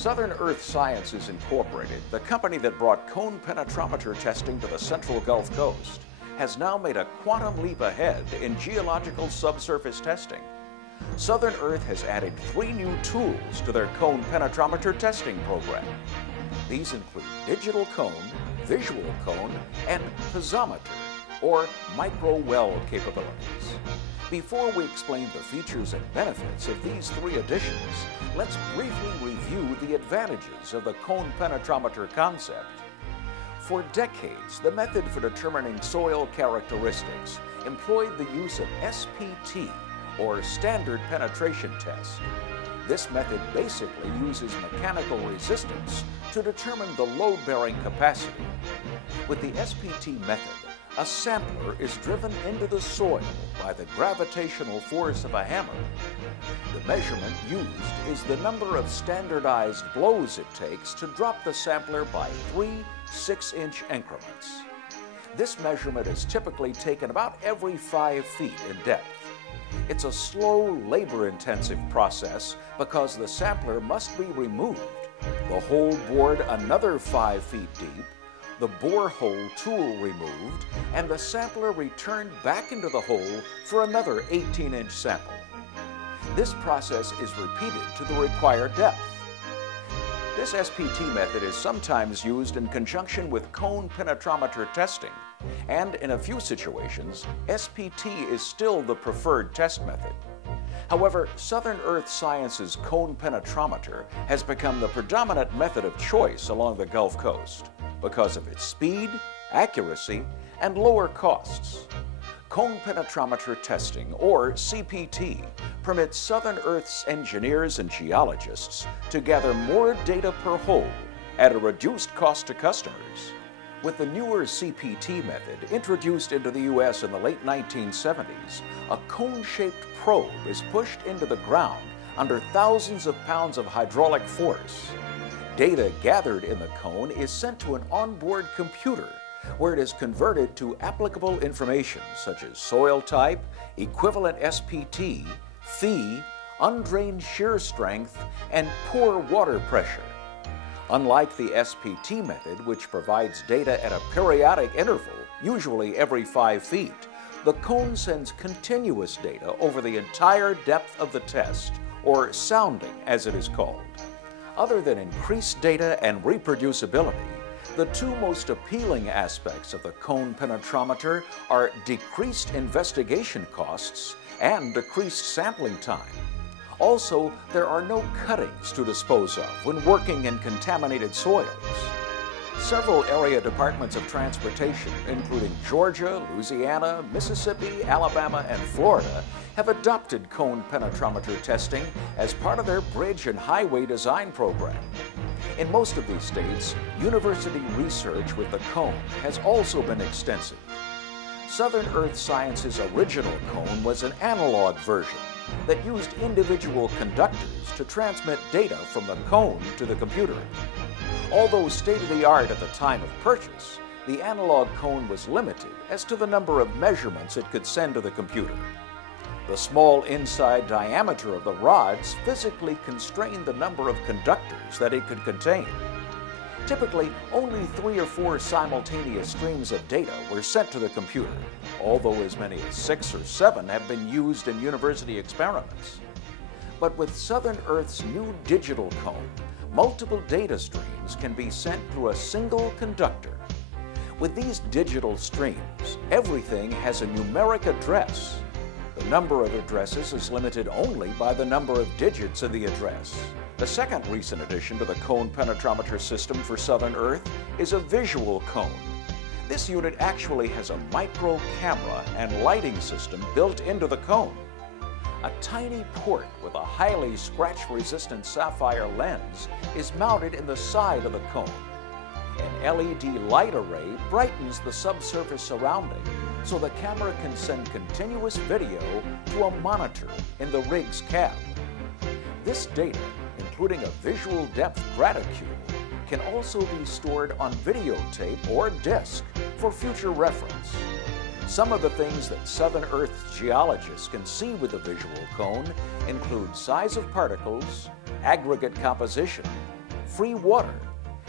Southern Earth Sciences Incorporated, the company that brought cone penetrometer testing to the central Gulf Coast, has now made a quantum leap ahead in geological subsurface testing. Southern Earth has added 3 new tools to their cone penetrometer testing program. These include digital cone, visual cone, and piezometer, or micro-well capabilities. Before we explain the features and benefits of these 3 additions, let's briefly review the advantages of the cone penetrometer concept. For decades, the method for determining soil characteristics employed the use of SPT, or Standard Penetration Test. This method basically uses mechanical resistance to determine the load-bearing capacity. With the SPT method, a sampler is driven into the soil by the gravitational force of a hammer. The measurement used is the number of standardized blows it takes to drop the sampler by 3 6-inch increments. This measurement is typically taken about every 5 feet in depth. It's a slow, labor-intensive process because the sampler must be removed, the hole bored another 5 feet deep, the borehole tool removed, and the sampler returned back into the hole for another 18-inch sample. This process is repeated to the required depth. This SPT method is sometimes used in conjunction with cone penetrometer testing, and in a few situations, SPT is still the preferred test method. However, Southern Earth Sciences cone penetrometer has become the predominant method of choice along the Gulf Coast because of its speed, accuracy, and lower costs. Cone penetrometer testing, or CPT, permits Southern Earth's engineers and geologists to gather more data per hole at a reduced cost to customers. With the newer CPT method introduced into the U.S. in the late 1970s, a cone-shaped probe is pushed into the ground under thousands of pounds of hydraulic force. Data gathered in the cone is sent to an onboard computer where it is converted to applicable information such as soil type, equivalent SPT, phi, undrained shear strength, and pore water pressure. Unlike the SPT method, which provides data at a periodic interval, usually every 5 feet, the cone sends continuous data over the entire depth of the test, or sounding as it is called. Other than increased data and reproducibility, the 2 most appealing aspects of the cone penetrometer are decreased investigation costs and decreased sampling time. Also, there are no cuttings to dispose of when working in contaminated soils. Several area departments of transportation, including Georgia, Louisiana, Mississippi, Alabama, and Florida, have adopted cone penetrometer testing as part of their bridge and highway design program. In most of these states, university research with the cone has also been extensive. Southern Earth Sciences' original cone was an analog version that used individual conductors to transmit data from the cone to the computer. Although state-of-the-art at the time of purchase, the analog cone was limited as to the number of measurements it could send to the computer. The small inside diameter of the rods physically constrained the number of conductors that it could contain. Typically, only 3 or 4 simultaneous streams of data were sent to the computer, although as many as 6 or 7 have been used in university experiments. But with Southern Earth's new digital cone, multiple data streams can be sent through a single conductor. With these digital streams, everything has a numeric address. The number of addresses is limited only by the number of digits in the address. The second recent addition to the cone penetrometer system for Southern Earth is a visual cone. This unit actually has a micro camera and lighting system built into the cone. A tiny port with a highly scratch-resistant sapphire lens is mounted in the side of the cone. An LED light array brightens the subsurface surrounding so the camera can send continuous video to a monitor in the rig's cab. This data, including a visual depth graticule, can also be stored on videotape or disc for future reference. Some of the things that Southern Earth's geologists can see with the visual cone include size of particles, aggregate composition, free water,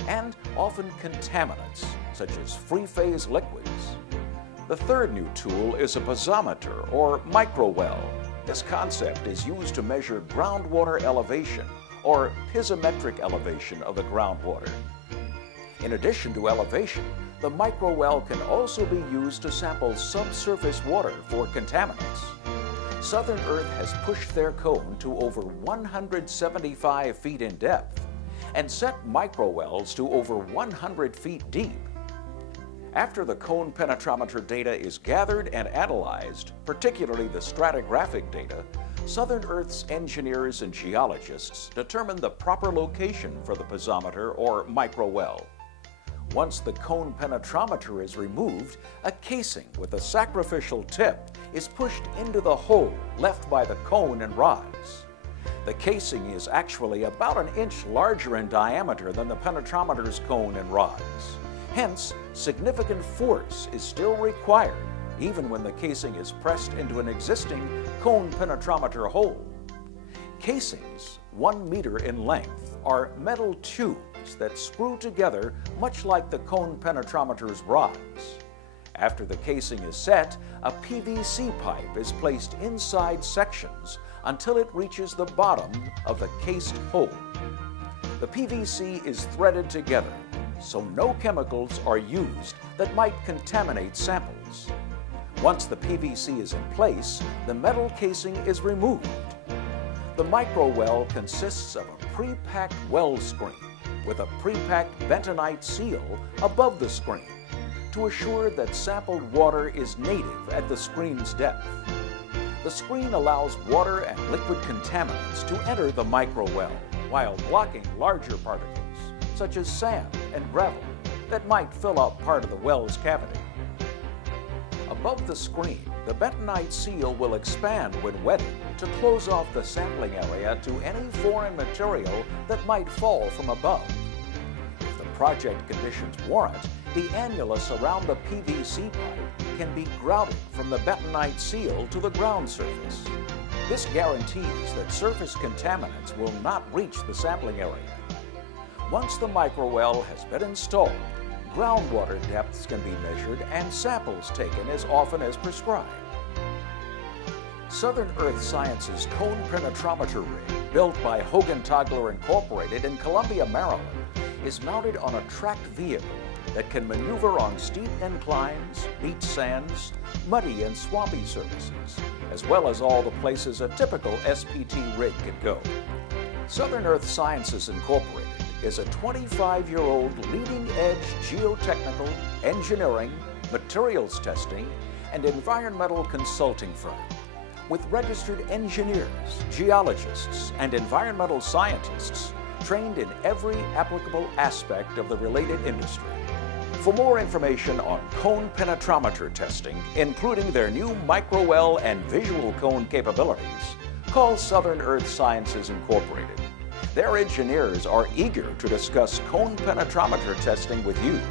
and often contaminants, such as free-phase liquids. The third new tool is a piezometer or microwell. This concept is used to measure groundwater elevation or piezometric elevation of the groundwater. In addition to elevation, the microwell can also be used to sample subsurface water for contaminants. Southern Earth has pushed their cone to over 175 feet in depth and set microwells to over 100 feet deep. After the cone penetrometer data is gathered and analyzed, particularly the stratigraphic data, Southern Earth's engineers and geologists determine the proper location for the piezometer or microwell. Once the cone penetrometer is removed, a casing with a sacrificial tip is pushed into the hole left by the cone and rods. The casing is actually about an inch larger in diameter than the penetrometer's cone and rods. Hence, significant force is still required even when the casing is pressed into an existing cone penetrometer hole. Casings, 1 meter in length, are metal tubes that screw together much like the cone penetrometer's rods. After the casing is set, a PVC pipe is placed inside sections until it reaches the bottom of the cased hole. The PVC is threaded together, so no chemicals are used that might contaminate samples. Once the PVC is in place, the metal casing is removed. The microwell consists of a pre-packed well screen with a pre-packed bentonite seal above the screen to assure that sampled water is native at the screen's depth. The screen allows water and liquid contaminants to enter the microwell while blocking larger particles, such as sand and gravel, that might fill up part of the well's cavity. Above the screen, the bentonite seal will expand when wetted to close off the sampling area to any foreign material that might fall from above. If the project conditions warrant, the annulus around the PVC pipe can be grouted from the bentonite seal to the ground surface. This guarantees that surface contaminants will not reach the sampling area. Once the microwell has been installed, groundwater depths can be measured and samples taken as often as prescribed. Southern Earth Sciences cone penetrometer rig, built by Hogan Togler Incorporated in Columbia, Maryland, is mounted on a tracked vehicle that can maneuver on steep inclines, beach sands, muddy and swampy surfaces, as well as all the places a typical SPT rig could go. Southern Earth Sciences Incorporated is a 25-year-old leading-edge geotechnical, engineering, materials testing, and environmental consulting firm with registered engineers, geologists, and environmental scientists trained in every applicable aspect of the related industry. For more information on cone penetrometer testing, including their new microwell and visual cone capabilities, call Southern Earth Sciences Incorporated. Their engineers are eager to discuss cone penetrometer testing with you.